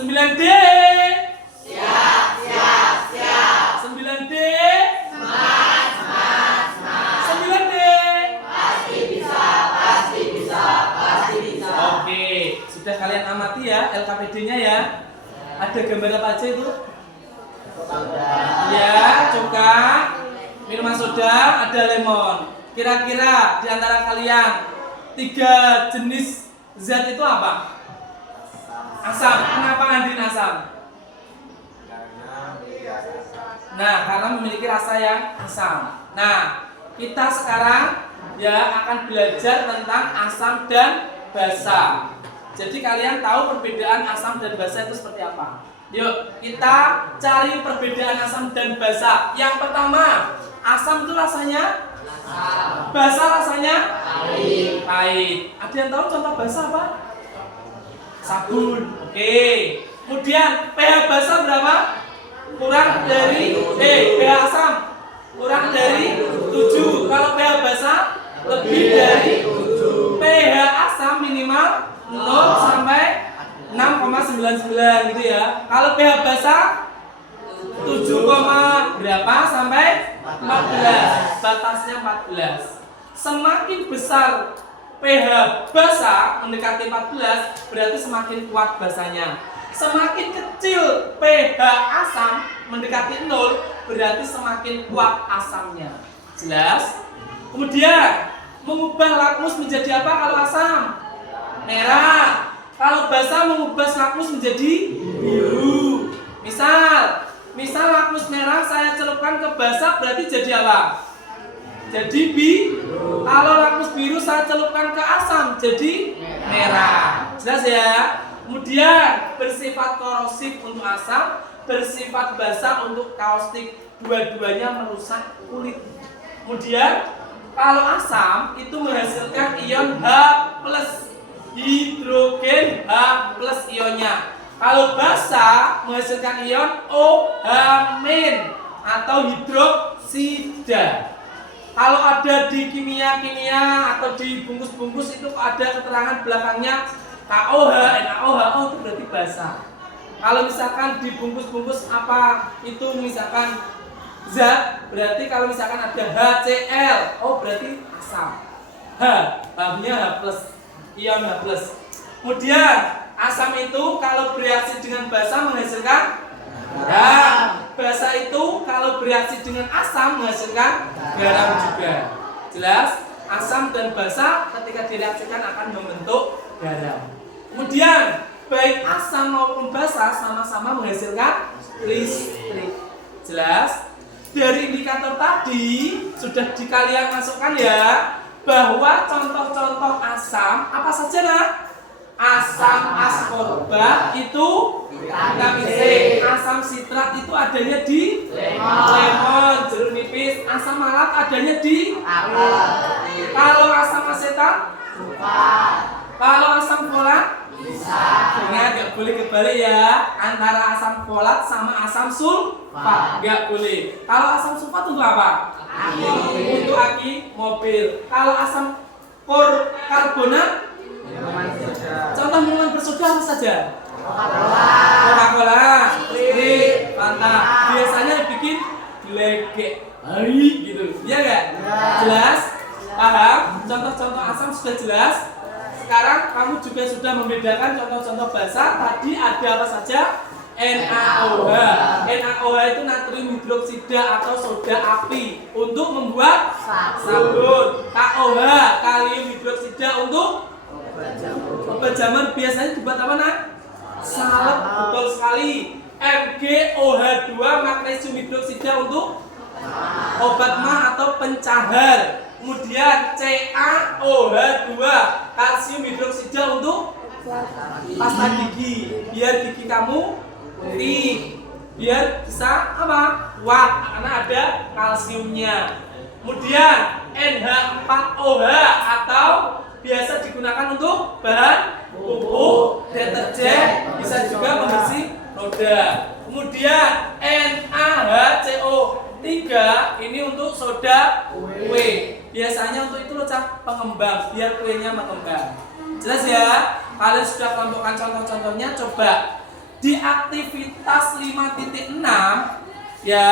9D. Siap, siap, siap. 9D. Semangat, semangat, semangat. 9D. Pasti bisa, pasti bisa, pasti bisa. Oke, sudah kalian amati ya LKPD-nya ya. Ada gambar apa aja itu? Ya, cuka, minuman soda, ada lemon. Kira-kira di antara kalian 3 jenis zat itu apa? Asam. Kenapa ngandin asam? Karena memiliki rasa yang asam. Nah, kita sekarang ya akan belajar tentang asam dan basa. Jadi kalian tahu perbedaan asam dan basa itu seperti apa? Yuk, kita cari perbedaan asam dan basa. Yang pertama, asam itu rasanya basa rasanya pahit. Ada yang tahu contoh basa apa? Sabun. Oke. Kemudian pH basa berapa? Kurang dari pH asam kurang dari 7. Kalau pH basa lebih dari 7. pH asam minimal 0 sampai 6,99 gitu ya. Kalau pH basa 7, berapa sampai 14. Batasnya 14. Semakin besar pH basa mendekati 14 berarti semakin kuat basanya. Semakin kecil pH asam mendekati 0 berarti semakin kuat asamnya. Jelas? Kemudian mengubah lakmus menjadi apa kalau asam? Merah. Kalau basa mengubah lakmus menjadi biru. Misal lakmus merah saya celupkan ke basa berarti jadi apa? Jadi biru. Kalau lakmus biru saya celupkan ke asam jadi merah. Jelas ya? Kemudian bersifat korosif untuk asam, bersifat basa untuk kaustik. Dua-duanya merusak kulit. Kemudian kalau asam itu menghasilkan ion H+, hidrogen H+ ionnya. Kalau basa menghasilkan ion OH- atau hidroksida. Kalau ada di kimia atau di bungkus-bungkus itu ada keterangan belakangnya KOH, NaOH, itu berarti basa. Kalau misalkan di bungkus-bungkus apa itu misalkan zat, berarti kalau misalkan ada HCl, berarti asam. H-nya H+, ion H+. Kemudian asam itu kalau bereaksi dengan basa menghasilkan garam. Basa itu kalau bereaksi dengan asam menghasilkan garam juga. Jelas? Asam dan basa ketika direaksikan akan membentuk garam. Kemudian baik asam maupun basa sama-sama menghasilkan listrik. Jelas? Dari indikator tadi sudah kalian masukkan ya bahwa contoh-contoh asam apa saja nah? Asam askorbat itu vitamin C. Asam sitrat itu adanya di lemon, jeruk nipis. Asam malat adanya di apel. Kalau asam asetat, kalau asam folat bisa. Ingat nggak boleh kebalik ya. Antara asam folat sama asam sulfat nggak boleh. Kalau asam sulfat untuk apa? Untuk aki mobil. Kalau asam karbonat, contoh minuman bersoda apa saja? Coca-Cola, Sprite, Fanta. Biasanya dibikin gelegek, gitu. Iya nggak? Jelas? Paham? Contoh-contoh asam sudah jelas. Sekarang kamu juga sudah membedakan contoh-contoh basa. Tadi ada apa saja? NaOH. NaOH itu natrium hidroksida atau soda api untuk membuat sabun. KOH, kalium hidroksida untuk obat jaman. Biasanya dibuat apa nak? Salep, betul sekali. MgOH2, magnesium hidroksida untuk obat mah atau pencahar. Kemudian CaOH2, kalsium hidroksida untuk pasta gigi, biar gigi kamu putih, biar bisa apa? Kuat karena ada kalsiumnya. Kemudian NH4OH atau biasa digunakan untuk bahan pupuk, deterjen, bisa juga pembersih roda. Kemudian NaHCO3 ini untuk soda kue. Biasanya untuk itu loh Cak, pengembang, biar kuenya mengembang. Jelas ya? Kalian sudah kelompokkan contoh-contohnya, coba di aktivitas 5.6 ya,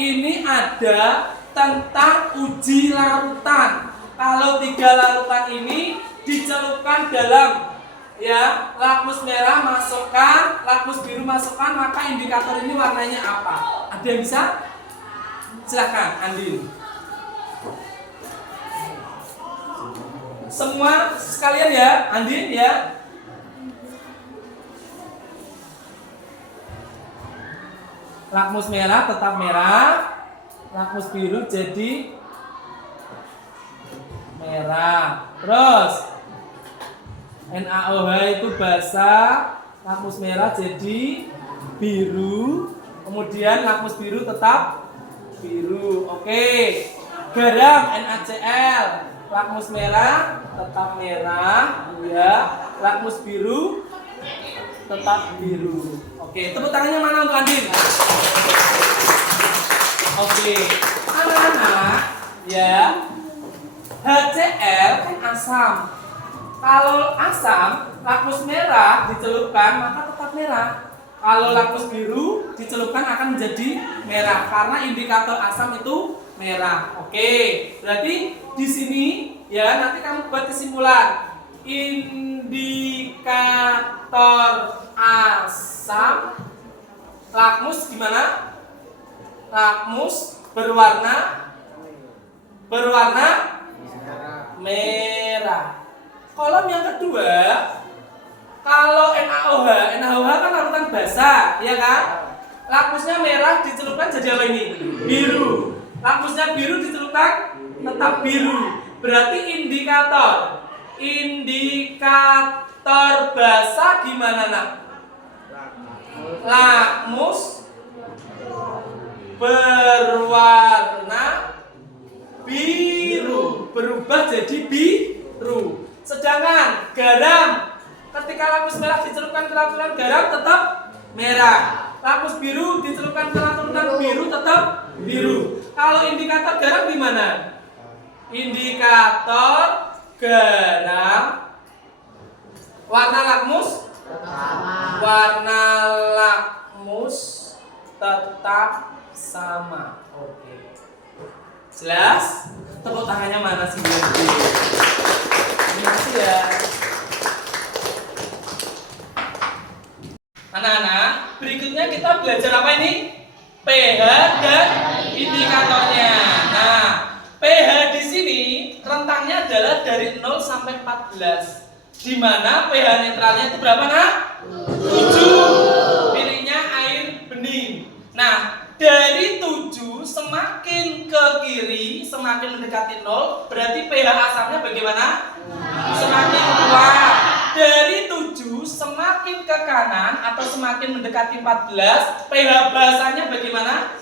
ini ada tentang uji larutan. Kalau 3 larutan ini dicelupkan dalam ya lakmus merah masukkan, lakmus biru masukkan, maka indikator ini warnanya apa? Ada yang bisa? Silakan, Andin. Semua sekalian ya, Andin ya. Lakmus merah tetap merah, lakmus biru jadi merah. Terus NaOH itu basah, lakmus merah jadi biru, kemudian lakmus biru tetap biru. Oke. Garam NaCl, lakmus merah tetap merah, ya. Lakmus biru tetap biru. Oke, tepuk tangannya mana untuk Andin? Oke, anak-anak, ya. HCl kan asam. Kalau asam, lakmus merah dicelupkan maka tetap merah. Kalau lakmus biru dicelupkan akan menjadi merah karena indikator asam itu merah. Oke, berarti di sini ya nanti kamu buat kesimpulan. Indikator asam, lakmus gimana? Lakmus berwarna merah. Kolom yang kedua, kalau NaOH kan larutan basah, ya kan? Lakmusnya merah dicelupkan jadi apa ini? Biru. Lakmusnya biru dicelupkan tetap biru. Berarti indikator basah gimana, nak? Lakmus berwarna biru, berubah jadi biru. Sedangkan garam, ketika lakmus merah dicelupkan ke larutan garam tetap merah. Lakmus biru dicelupkan ke larutan biru tetap biru. Kalau indikator garam gimana? Indikator garam warna lakmus tetap sama. Oke. Jelas? Tepuk tangannya mana sih? Terima kasih ya. Anak-anak, berikutnya kita belajar apa ini? pH dan indikatornya. Nah, pH di sini rentangnya adalah dari 0 sampai 14. Di mana pH netralnya itu berapa, nak? 7. Pilihnya air bening. Nah, dari 7 semakin ke kiri, semakin mendekati 0, berarti pH asamnya bagaimana? Semakin kuat. Dari 7 semakin ke kanan atau semakin mendekati 14, pH basanya bagaimana?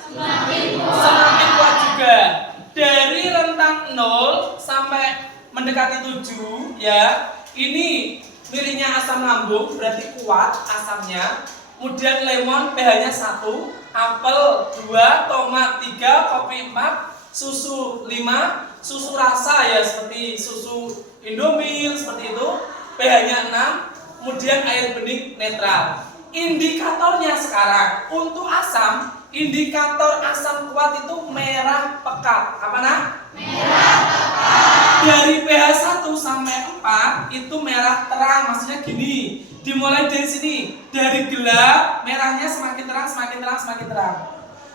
Semakin kuat juga. Dari rentang 0 sampai mendekati 7, ya. Ini milihnya asam lambung, berarti kuat asamnya. Kemudian lemon pH-nya 1, apel 2, tomat 3, kopi 4, susu 5, susu rasa ya seperti susu Indomilk seperti itu, pH-nya 6, kemudian air bening netral. Indikatornya sekarang untuk asam, indikator asam kuat itu merah pekat. Apa, nak? Merah pekat. Dari pH 1 sampai 4 itu merah terang, maksudnya gini. Dimulai dari sini, dari gelap, merahnya semakin terang, semakin terang, semakin terang.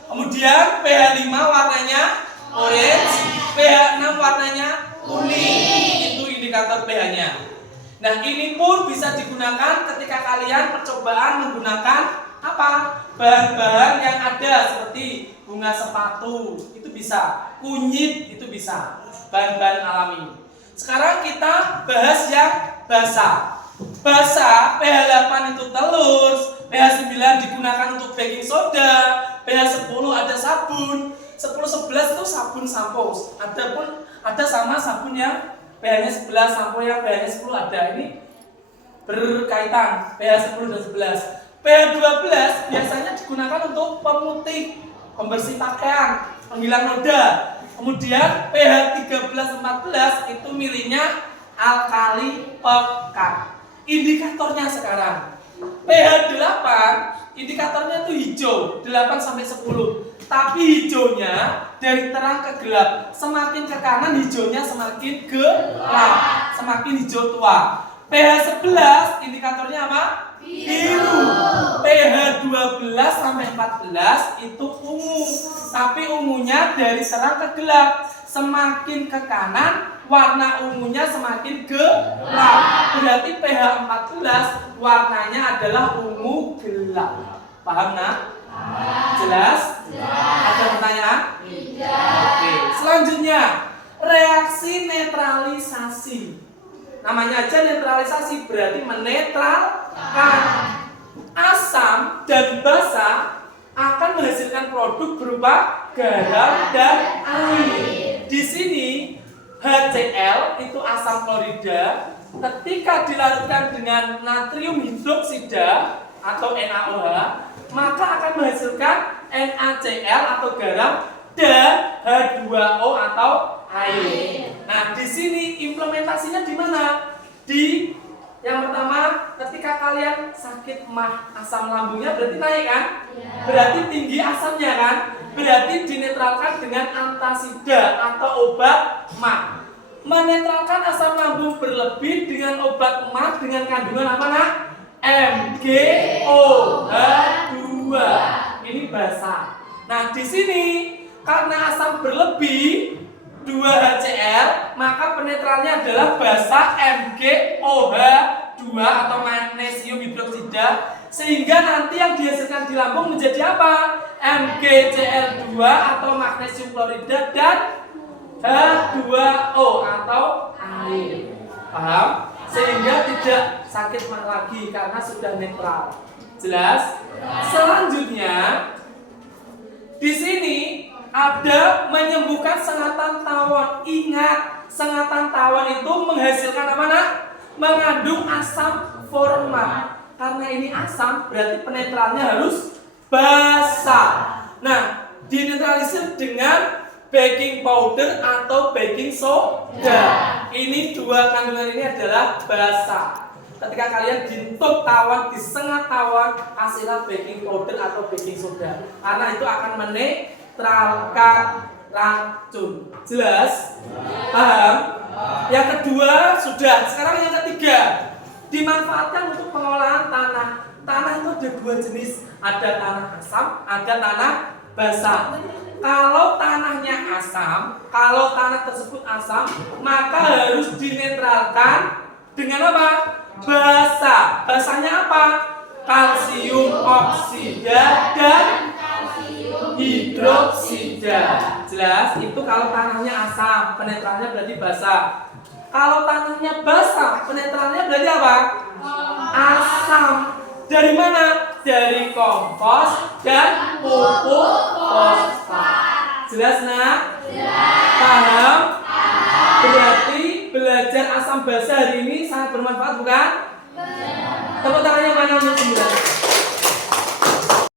Kemudian pH 5 warnanya orange, pH 6 warnanya kuning. Itu indikator pH-nya. Nah, ini pun bisa digunakan ketika kalian percobaan menggunakan apa? Bahan-bahan yang ada seperti bunga sepatu, itu bisa. Kunyit itu bisa. Bahan-bahan alami. Sekarang kita bahas yang basah. Basah, pH 8 itu telur, pH 9 digunakan untuk baking soda, pH 10 ada sabun, 10-11 itu sabun sampo. Ada sama sabun yang pH-nya 11, sampo yang pH-nya 10 ada. Ini berkaitan pH 10 dan 11. pH 12 biasanya digunakan untuk pemutih, pembersih pakaian, penghilang noda. Kemudian pH 13-14 itu milihnya alkali pekat. Indikatornya sekarang pH 8 indikatornya itu hijau 8 sampai 10. Tapi hijaunya dari terang ke gelap. Semakin ke kanan hijaunya semakin gelap, semakin hijau tua. pH 11 indikatornya apa? Biru. pH 12 sampai 14 itu ungu. Tapi ungunya dari terang ke gelap. Semakin ke kanan warna ungunya semakin gelap. Berarti pH 14 warnanya adalah ungu gelap. Paham nak? Jelas? Ada pertanyaan? Oke. Selanjutnya, reaksi netralisasi. Namanya aja netralisasi, berarti menetralkan. Asam dan basa akan menghasilkan produk berupa garam dan air. Di sini HCl itu asam klorida, ketika dilarutkan dengan natrium hidroksida atau NaOH, maka akan menghasilkan NaCl atau garam dan H2O atau air. Nah, di sini implementasinya di mana? Di yang pertama, ketika kalian sakit mah, asam lambungnya berarti naik kan? Berarti tinggi asamnya kan? Berarti dinetralkan dengan antasida atau obat mah. Menetralkan asam lambung berlebih dengan obat mah dengan kandungan apa nak? MgOH2. Ini basa. Nah, di sini karena asam berlebih 2HCl, maka penetralnya adalah basa MgOH2 atau magnesium hidroksida, sehingga nanti yang dihasilkan di lambung menjadi apa? MgCl2 atau magnesium klorida dan H2O atau air. Paham? Sehingga tidak sakit mah lagi karena sudah netral. Jelas? Selanjutnya di sini ada menyembuhkan sengatan tawon. Ingat, sengatan tawon itu menghasilkan apa nak? Mengandung asam format. Karena ini asam, berarti penetralnya harus basa. Nah, dinetralisir dengan baking powder atau baking soda. Ini dua kandungan ini adalah basa. Ketika kalian ditutup tawon, disengat tawon, hasilnya baking powder atau baking soda. Karena itu akan menetralkan racun. Jelas? Paham? Yang kedua sudah. Sekarang yang ketiga, dimanfaatkan untuk pengolahan tanah. Tanah itu ada dua jenis. Ada tanah asam, ada tanah basah. Kalau tanahnya asam, kalau tanah tersebut asam, maka harus dinetralkan dengan apa? Basa. Basanya apa? Kalsium oksida dan hidroksida. Jelas? Itu kalau tanahnya asam, penetralnya berarti basa. Kalau tanahnya basah, penetralnya berarti apa? Asam. Dari mana? Dari kompos dan pupuk fosfat. Jelas nak? Paham? Berarti belajar asam basa hari ini sangat bermanfaat bukan? Tepuk tangannya mana untuk 9.